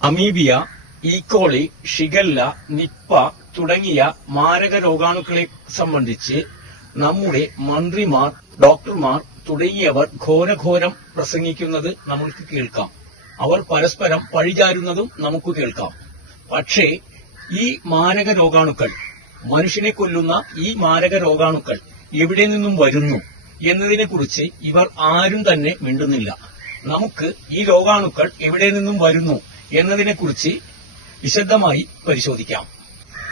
അമീബിയ, E. coli, shigella, Nipah തുടങ്ങിയ മാരക രോഗാണുക്കളെ സംബന്ധിച്ച് നമ്മുടെ മന്ത്രിമാർ, ഡോക്ടർമാർ തുടങ്ങിയവർ ഘോരഘോരം പ്രസംഗിക്കുന്നത് നമുക്ക് കേൾക്കാം. അവർ പരസ്പരം പഴിചാരുന്നതും നമുക്ക് കേൾക്കാം. പക്ഷേ ഈ മാരക രോഗാണുക്കൾ, മനുഷ്യനെ കൊല്ലുന്ന ഈ മാരക രോഗാണുക്കൾ എവിടെ നിന്നും വരുന്നു എന്നതിനെക്കുറിച്ച് ഇവർ ആരും തന്നെ മിണ്ടുന്നില്ല. നമുക്ക് ഈ രോഗാണുക്കൾ എവിടെ നിന്നും വരുന്നു എന്നതിനെക്കുറിച്ച് വിശദമായി പരിശോധിക്കാം.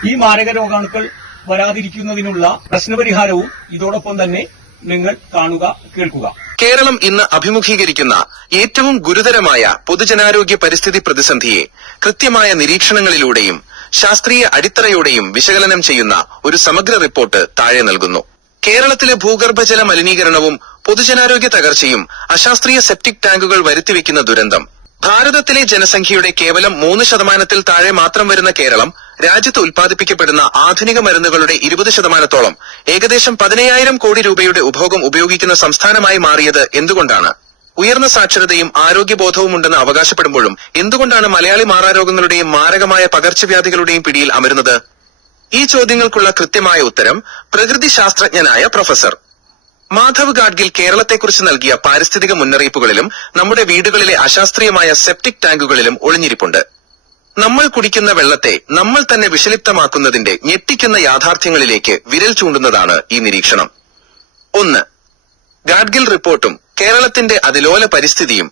ഈ മാരക രോഗാണുക്കൾ വരാതിരിക്കുന്നതിനുള്ള പ്രശ്നപരിഹാരവും ഇതോടൊപ്പം തന്നെ നിങ്ങൾ കാണുക, കേൾക്കുക. കേരളം ഇന്ന് അഭിമുഖീകരിക്കുന്ന ഏറ്റവും ഗുരുതരമായ പൊതുജനാരോഗ്യ പരിസ്ഥിതി പ്രതിസന്ധിയെ കൃത്യമായ നിരീക്ഷണങ്ങളിലൂടെയും ശാസ്ത്രീയ അടിത്തറയോടെയും വിശകലനം ചെയ്യുന്ന ഒരു സമഗ്ര റിപ്പോർട്ട് താഴെ നൽകുന്നു. കേരളത്തിലെ ഭൂഗർഭജല മലിനീകരണവും പൊതുജനാരോഗ്യ തകർച്ചയും അശാസ്ത്രീയ സെപ്റ്റിക് ടാങ്കുകൾ വരുത്തിവെക്കുന്ന ദുരന്തം. ഭാരതത്തിലെ ജനസംഖ്യയുടെ കേവലം 3% താഴെ മാത്രം വരുന്ന കേരളം രാജ്യത്ത് ഉൽപ്പാദിപ്പിക്കപ്പെടുന്ന ആധുനിക മരുന്നുകളുടെ 20%, ഏകദേശം 15,000 കോടി രൂപയുടെ ഉപഭോഗം ഉപയോഗിക്കുന്ന സംസ്ഥാനമായി മാറിയത് എന്തുകൊണ്ടാണ്? ഉയർന്ന സാക്ഷരതയും ആരോഗ്യബോധവും ഉണ്ടെന്ന് അവകാശപ്പെടുമ്പോഴും എന്തുകൊണ്ടാണ് മലയാളി മാറാരോഗങ്ങളുടെയും മാരകമായ പകർച്ചവ്യാധികളുടെയും പിടിയിൽ അമരുന്നത്? ഈ ചോദ്യങ്ങൾക്കുള്ള കൃത്യമായ ഉത്തരം പ്രകൃതി ശാസ്ത്രജ്ഞനായ പ്രൊഫസർ മാധവ് ഗാഡ്ഗിൽ കേരളത്തെക്കുറിച്ച് നൽകിയ പാരിസ്ഥിതിക മുന്നറിയിപ്പുകളിലും നമ്മുടെ വീടുകളിലെ അശാസ്ത്രീയമായ സെപ്റ്റിക് ടാങ്കുകളിലും ഒളിഞ്ഞിരിപ്പുണ്ട്. നമ്മൾ കുടിക്കുന്ന വെള്ളത്തെ നമ്മൾ തന്നെ വിഷലിപ്തമാക്കുന്നതിന്റെ ഞെട്ടിക്കുന്ന യാഥാർത്ഥ്യങ്ങളിലേക്ക് വിരൽ ചൂണ്ടുന്നതാണ് ഈ നിരീക്ഷണം. 1. ഗാഡ്ഗിൽ റിപ്പോർട്ടും കേരളത്തിന്റെ അതിലോല പരിസ്ഥിതിയും.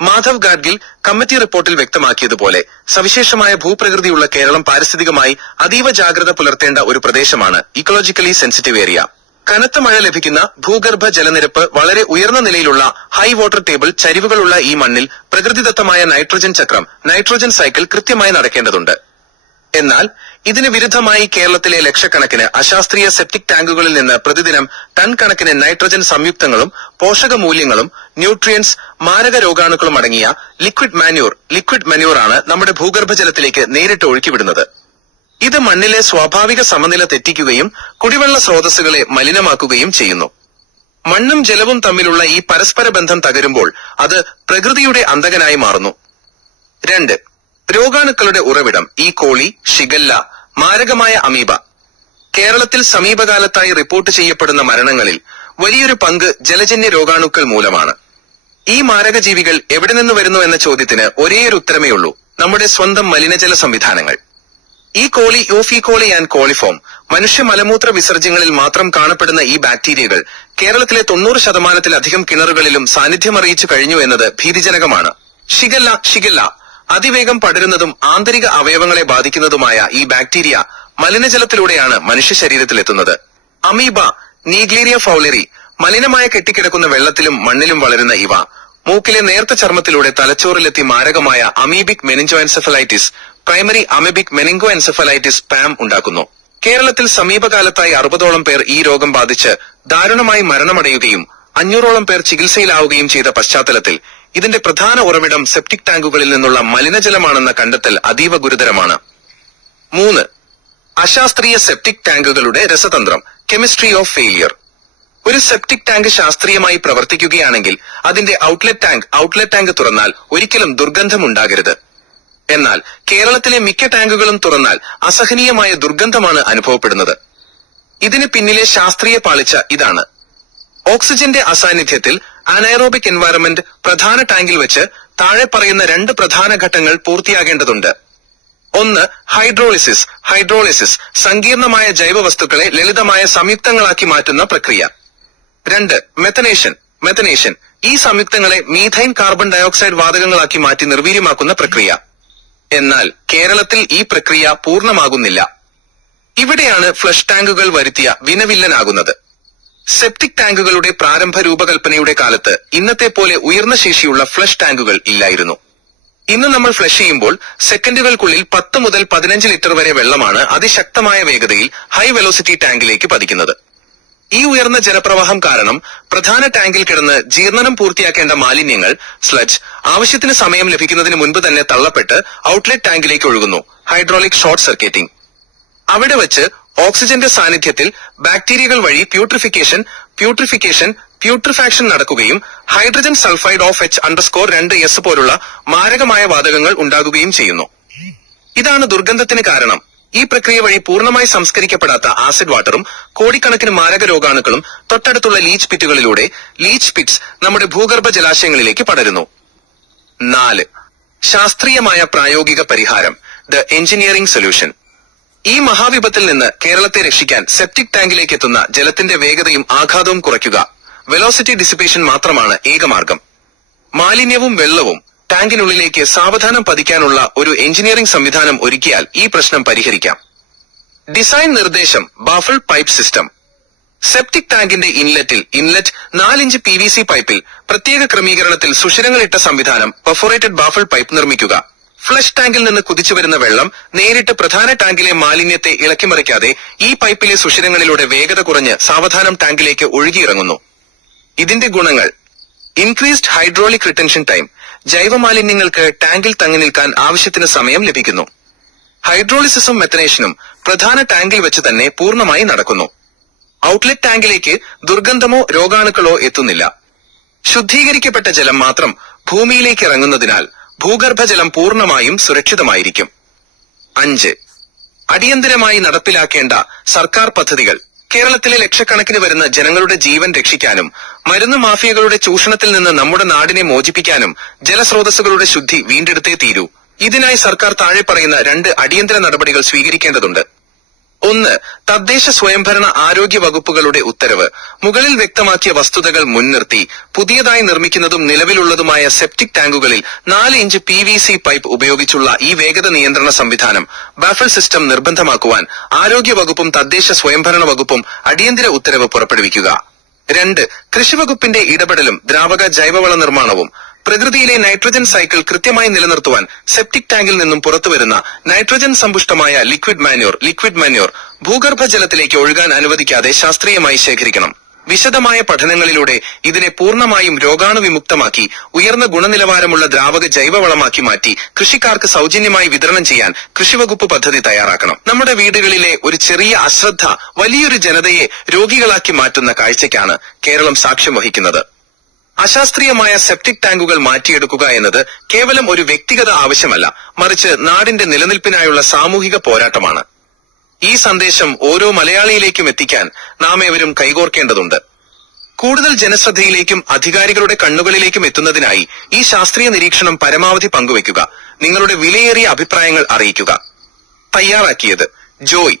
മാധവ് ഗാഡ്ഗിൽ കമ്മിറ്റി റിപ്പോർട്ടിൽ വ്യക്തമാക്കിയതുപോലെ സവിശേഷമായ ഭൂപ്രകൃതിയുള്ള കേരളം പാരിസ്ഥിതികമായി അതീവ ജാഗ്രത പുലർത്തേണ്ട ഒരു പ്രദേശമാണ്, ഇക്കോളജിക്കലി സെൻസിറ്റീവ് ഏരിയ. കനത്ത മഴ ലഭിക്കുന്ന ഭൂഗർഭ ജലനിരപ്പ് വളരെ ഉയർന്ന നിലയിലുള്ള ഹൈ വാട്ടർ ടേബിൾ ചരിവുകളുള്ള ഈ മണ്ണിൽ പ്രകൃതിദത്തമായ നൈട്രജൻ ചക്രം, നൈട്രജൻ സൈക്കിൾ കൃത്യമായി നടക്കേണ്ടതുണ്ട്. എന്നാൽ ഇതിന് വിരുദ്ധമായി കേരളത്തിലെ ലക്ഷക്കണക്കിന് അശാസ്ത്രീയ സെപ്റ്റിക് ടാങ്കുകളിൽ നിന്ന് പ്രതിദിനം ടൺ കണക്കിന് നൈട്രജൻ സംയുക്തങ്ങളും പോഷക മൂല്യങ്ങളും ന്യൂട്രിയൻസ്, മാരക രോഗാണുക്കളും അടങ്ങിയ ലിക്വിഡ് മന്യൂർ ആണ് നമ്മുടെ ഭൂഗർഭജലത്തിലേക്ക് നേരിട്ട് ഒഴുക്കിവിടുന്നത്. ഇത് മണ്ണിലെ സ്വാഭാവിക സമനില തെറ്റിക്കുകയും കുടിവെള്ള സ്രോതസ്സുകളെ മലിനമാക്കുകയും ചെയ്യുന്നു. മണ്ണും ജലവും തമ്മിലുള്ള ഈ പരസ്പര ബന്ധം തകരുമ്പോൾ അത് പ്രകൃതിയുടെ അന്തകനായി മാറുന്നു. 2. രോഗാണുക്കളുടെ ഉറവിടം ഈക്കോളി, ഷിഗല്ല, മാരകമായ അമീബ. കേരളത്തിൽ സമീപകാലത്തായി റിപ്പോർട്ട് ചെയ്യപ്പെടുന്ന മരണങ്ങളിൽ വലിയൊരു പങ്ക് ജലജന്യ രോഗാണുക്കൾ മൂലമാണ്. ഈ മാരക ജീവികൾ എവിടെ നിന്ന് വരുന്നു എന്ന ചോദ്യത്തിന് ഒരേയൊരു ഉത്തരമേ ഉള്ളൂ: നമ്മുടെ സ്വന്തം മലിനജല സംവിധാനങ്ങൾ. ഈ കോളി, യോഫീക്കോളി ആൻഡ് കോളിഫോം മനുഷ്യ മലമൂത്ര വിസർജ്യങ്ങളിൽ മാത്രം കാണപ്പെടുന്ന ഈ ബാക്ടീരിയകൾ കേരളത്തിലെ 90%-ലധികം കിണറുകളിലും സാന്നിധ്യമറിയിച്ചു കഴിഞ്ഞു എന്നത് ഭീതിജനകമാണ്. ഷിഗല്ല അതിവേഗം പടരുന്നതും ആന്തരിക അവയവങ്ങളെ ബാധിക്കുന്നതുമായ ഈ ബാക്ടീരിയ മലിനജലത്തിലൂടെയാണ് മനുഷ്യ ശരീരത്തിലെത്തുന്നത്. അമീബ, നീഗ്ലേരിയ ഫൗളറി മലിനമായ കെട്ടിക്കിടക്കുന്ന വെള്ളത്തിലും മണ്ണിലും വളരുന്ന ഇവ മൂക്കിലെ നേർത്ത ചർമ്മത്തിലൂടെ തലച്ചോറിലെത്തി മാരകമായ അമീബിക് മെനിഞ്ചോഎൻസെഫലൈറ്റിസ്, പ്രൈമറി അമീബിക് മെനിങ്കോഎൻസെഫലൈറ്റിസ് പാം ഉണ്ടാക്കുന്നു. കേരളത്തിൽ സമീപകാലത്തായി 60ഓളം പേർ ഈ രോഗം ബാധിച്ച് ദാരുണമായി മരണമടയുകയും 500ഓളം പേർ ചികിത്സയിലാവുകയും ചെയ്ത പശ്ചാത്തലത്തിൽ ഇതിന്റെ പ്രധാന ഉറവിടം സെപ്റ്റിക് ടാങ്കുകളിൽ നിന്നുള്ള മലിനജലമാണെന്ന കണ്ടെത്തൽ അതീവ ഗുരുതരമാണ്. 3. അശാസ്ത്രീയ സെപ്റ്റിക് ടാങ്കുകളുടെ രസതന്ത്രം, കെമിസ്ട്രി ഓഫ് ഫെയിലിയർ. ഒരു സെപ്റ്റിക് ടാങ്ക് ശാസ്ത്രീയമായി പ്രവർത്തിക്കുകയാണെങ്കിൽ അതിന്റെ ഔട്ട്ലെറ്റ് ടാങ്ക് തുറന്നാൽ ഒരിക്കലും ദുർഗന്ധമുണ്ടാകരുത്. എന്നാൽ കേരളത്തിലെ മിക്ക ടാങ്കുകളും തുറന്നാൽ അസഹനീയമായ ദുർഗന്ധമാണ് അനുഭവപ്പെടുന്നത്. ഇതിന് പിന്നിലെ ശാസ്ത്രീയ പാളിച്ച ഇതാണ്: ഓക്സിജന്റെ അസാന്നിധ്യത്തിൽ അനൈറോബിക് എൻവയറമെന്റ് പ്രധാന ടാങ്കിൽ വെച്ച് താഴെ പറയുന്ന 2 പ്രധാന ഘട്ടങ്ങൾ പൂർത്തിയാകേണ്ടതുണ്ട്. 1. ഹൈഡ്രോളിസിസ് സങ്കീർണമായ ജൈവവസ്തുക്കളെ ലളിതമായ സംയുക്തങ്ങളാക്കി മാറ്റുന്ന പ്രക്രിയ. 2. മെത്തനേഷൻ ഈ സംയുക്തങ്ങളെ മീഥൈൻ, കാർബൺ ഡയോക്സൈഡ് വാതകങ്ങളാക്കി മാറ്റി നിർവീര്യമാക്കുന്ന പ്രക്രിയ. എന്നാൽ കേരളത്തിൽ ഈ പ്രക്രിയ പൂർണ്ണമാകുന്നില്ല. ഇവിടെയാണ് ഫ്ലഷ് ടാങ്കുകൾ വരുത്തിയ വിനവില്ലനാകുന്നത്. സെപ്റ്റിക് ടാങ്കുകളുടെ പ്രാരംഭ രൂപകൽപ്പനയുടെ കാലത്ത് ഇന്നത്തെ പോലെ ഉയർന്ന ശേഷിയുള്ള ഫ്ലഷ് ടാങ്കുകൾ ഇല്ലായിരുന്നു. ഇന്ന് നമ്മൾ ഫ്ലഷ് ചെയ്യുമ്പോൾ സെക്കൻഡുകൾക്കുള്ളിൽ 10 മുതൽ 15 ലിറ്റർ വരെ വെള്ളമാണ് അതിശക്തമായ വേഗതയിൽ ഹൈ വെലോസിറ്റി ടാങ്കിലേക്ക് പതിക്കുന്നത്. ഈ ഉയർന്ന ജലപ്രവാഹം കാരണം പ്രധാന ടാങ്കിൽ കിടന്ന് ജീർണനം പൂർത്തിയാക്കേണ്ട മാലിന്യങ്ങൾ, സ്ലഡ്ജ്, ആവശ്യത്തിന് സമയം ലഭിക്കുന്നതിന് മുൻപ് തന്നെ തള്ളപ്പെട്ട് ഔട്ട്ലെറ്റ് ടാങ്കിലേക്ക് ഒഴുകുന്നു, ഹൈഡ്രോളിക് ഷോർട്ട് സർക്യൂട്ടിംഗ്. അവിടെ വച്ച് ഓക്സിജന്റെ സാന്നിധ്യത്തിൽ ബാക്ടീരിയകൾ വഴി പ്യൂട്രിഫിക്കേഷൻ പ്യൂട്രിഫാക്ഷൻ നടക്കുകയും ഹൈഡ്രജൻ സൾഫൈഡ് ഓഫ് H_2S പോലുള്ള മാരകമായ വാതകങ്ങൾ ഉണ്ടാകുകയും ചെയ്യുന്നു. ഇതാണ് ദുർഗന്ധത്തിന് കാരണം. ഈ പ്രക്രിയ വഴി പൂർണ്ണമായി സംസ്കരിക്കപ്പെടാത്ത ആസിഡ് വാട്ടറും കോടിക്കണക്കിന് മാരക രോഗാണുക്കളും തൊട്ടടുത്തുള്ള ലീച്ച് പിറ്റുകളിലൂടെ ലീച്ച് പിറ്റ്സ് നമ്മുടെ ഭൂഗർഭ ജലാശയങ്ങളിലേക്ക് പടരുന്നു. 4. ശാസ്ത്രീയമായ പ്രായോഗിക പരിഹാരം, ദ എഞ്ചിനീയറിംഗ് സൊല്യൂഷൻ. ഈ മഹാവിപത്തിൽ നിന്ന് കേരളത്തെ രക്ഷിക്കാൻ സെപ്റ്റിക് ടാങ്കിലേക്ക് എത്തുന്ന ജലത്തിന്റെ വേഗതയും ആഘാതവും കുറയ്ക്കുക, വെലോസിറ്റി ഡിസിപ്പേഷൻ മാത്രമാണ് ഏകമാർഗം. മാലിന്യവും വെള്ളവും ടാങ്കിനുള്ളിലേക്ക് സാവധാനം പതിക്കാനുള്ള ഒരു എഞ്ചിനീയറിംഗ് സംവിധാനം ഒരുക്കിയാൽ ഈ പ്രശ്നം പരിഹരിക്കാം. ഡിസൈൻ നിർദ്ദേശം, ബാഫിൾ പൈപ്പ് സിസ്റ്റം. സെപ്റ്റിക് ടാങ്കിന്റെ ഇൻലെറ്റ് 4 ഇഞ്ച് PVC പൈപ്പിൽ പ്രത്യേക ക്രമീകരണത്തിൽ സുഷിരങ്ങളിട്ട സംവിധാനം പെർഫോറേറ്റഡ് ബാഫിൾ പൈപ്പ് നിർമ്മിക്കുക. ഫ്ലഷ് ടാങ്കിൽ നിന്ന് കുതിച്ചുവരുന്ന വെള്ളം നേരിട്ട് പ്രധാന ടാങ്കിലെ മാലിന്യത്തെ ഇളക്കിമറിക്കാതെ ഈ പൈപ്പിലെ സുഷിരങ്ങളിലൂടെ വേഗത കുറഞ്ഞ് സാവധാനം ടാങ്കിലേക്ക് ഒഴുകിയിറങ്ങുന്നു. ഇതിന്റെ ഗുണങ്ങൾ: ഇൻക്രീസ്ഡ് ഹൈഡ്രോളിക് റിട്ടൻഷൻ ടൈം, ജൈവമാലിന്യങ്ങൾക്ക് ടാങ്കിൽ തങ്ങി നിൽക്കാൻ ആവശ്യത്തിന് സമയം ലഭിക്കുന്നു. ഹൈഡ്രോളിസിസും മെത്തനേഷനും പ്രധാന ടാങ്കിൽ വെച്ച് തന്നെ പൂർണ്ണമായി നടക്കുന്നു. ഔട്ട്ലെറ്റ് ടാങ്കിലേക്ക് ദുർഗന്ധമോ രോഗാണുക്കളോ എത്തുന്നില്ല. ശുദ്ധീകരിക്കപ്പെട്ട ജലം മാത്രം ഭൂമിയിലേക്ക് ഇറങ്ങുന്നതിനാൽ ഭൂഗർഭജലം പൂർണ്ണമായും സുരക്ഷിതമായിരിക്കും. 5. അടിയന്തരമായി നടപ്പിലാക്കേണ്ട സർക്കാർ പദ്ധതികൾ. കേരളത്തിലെ ലക്ഷക്കണക്കിന് വരുന്ന ജനങ്ങളുടെ ജീവൻ രക്ഷിക്കാനും മരുന്ന് മാഫിയകളുടെ ചൂഷണത്തിൽ നിന്ന് നമ്മുടെ നാടിനെ മോചിപ്പിക്കാനും ജലസ്രോതസ്സുകളുടെ ശുദ്ധി വീണ്ടെടുത്തേ തീരൂ. ഇതിനായി സർക്കാർ താഴെ പറയുന്ന 2 അടിയന്തര നടപടികൾ സ്വീകരിക്കേണ്ടതുണ്ട്. 1. തദ്ദേശ സ്വയംഭരണ ആരോഗ്യ വകുപ്പുകളുടെ ഉത്തരവ്. മുകളിൽ വ്യക്തമാക്കിയ വസ്തുതകൾ മുൻനിർത്തി പുതിയതായി നിർമ്മിക്കുന്നതും നിലവിലുള്ളതുമായ സെപ്റ്റിക് ടാങ്കുകളിൽ 4 ഇഞ്ച് PVC പൈപ്പ് ഉപയോഗിച്ചുള്ള ഈ വേഗത നിയന്ത്രണ സംവിധാനം ബാഫിൾ സിസ്റ്റം നിർബന്ധമാക്കുവാൻ ആരോഗ്യ വകുപ്പും തദ്ദേശ സ്വയംഭരണ വകുപ്പും അടിയന്തര ഉത്തരവ് പുറപ്പെടുവിക്കുക. 2. കൃഷിവകുപ്പിന്റെ ഇടപെടലും ദ്രാവക ജൈവവള നിർമ്മാണവും. പ്രകൃതിയിലെ നൈട്രജൻ സൈക്കിൾ കൃത്യമായി നിലനിർത്തുവാൻ സെപ്റ്റിക് ടാങ്കിൽ നിന്നും പുറത്തുവരുന്ന നൈട്രജൻ സമ്പുഷ്ടമായ ലിക്വിഡ് മാന്യൂർ ഭൂഗർഭജലത്തിലേക്ക് ഒഴുകാൻ അനുവദിക്കാതെ ശാസ്ത്രീയമായി ശേഖരിക്കണം. വിശദമായ പഠനങ്ങളിലൂടെ ഇതിനെ പൂർണ്ണമായും രോഗാണുവിമുക്തമാക്കി ഉയർന്ന ഗുണനിലവാരമുള്ള ദ്രാവക ജൈവവളമാക്കി മാറ്റി കൃഷിക്കാർക്ക് സൗജന്യമായി വിതരണം ചെയ്യാൻ കൃഷിവകുപ്പ് പദ്ധതി തയ്യാറാക്കണം. നമ്മുടെ വീടുകളിലെ ഒരു ചെറിയ അശ്രദ്ധ വലിയൊരു ജനതയെ രോഗികളാക്കി മാറ്റുന്ന കാഴ്ചയ്ക്കാണ് കേരളം സാക്ഷ്യം വഹിക്കുന്നത്. അശാസ്ത്രീയമായ സെപ്റ്റിക് ടാങ്കുകൾ മാറ്റിയെടുക്കുക എന്നത് കേവലം ഒരു വ്യക്തിഗത ആവശ്യമല്ല, മറിച്ച് നാടിന്റെ നിലനിൽപ്പിനായുള്ള സാമൂഹിക പോരാട്ടമാണ്. ഈ സന്ദേശം ഓരോ മലയാളിയിലേക്കും എത്തിക്കാൻ നാം ഏവരും കൈകോർക്കേണ്ടതുണ്ട്. കൂടുതൽ ജനശ്രദ്ധയിലേക്കും അധികാരികളുടെ കണ്ണുകളിലേക്കും എത്തുന്നതിനായി ഈ ശാസ്ത്രീയ നിരീക്ഷണം പരമാവധി പങ്കുവയ്ക്കുക. നിങ്ങളുടെ വിലയേറിയ അഭിപ്രായങ്ങൾ അറിയിക്കുക. തയ്യാറാക്കിയത് ജോയ്.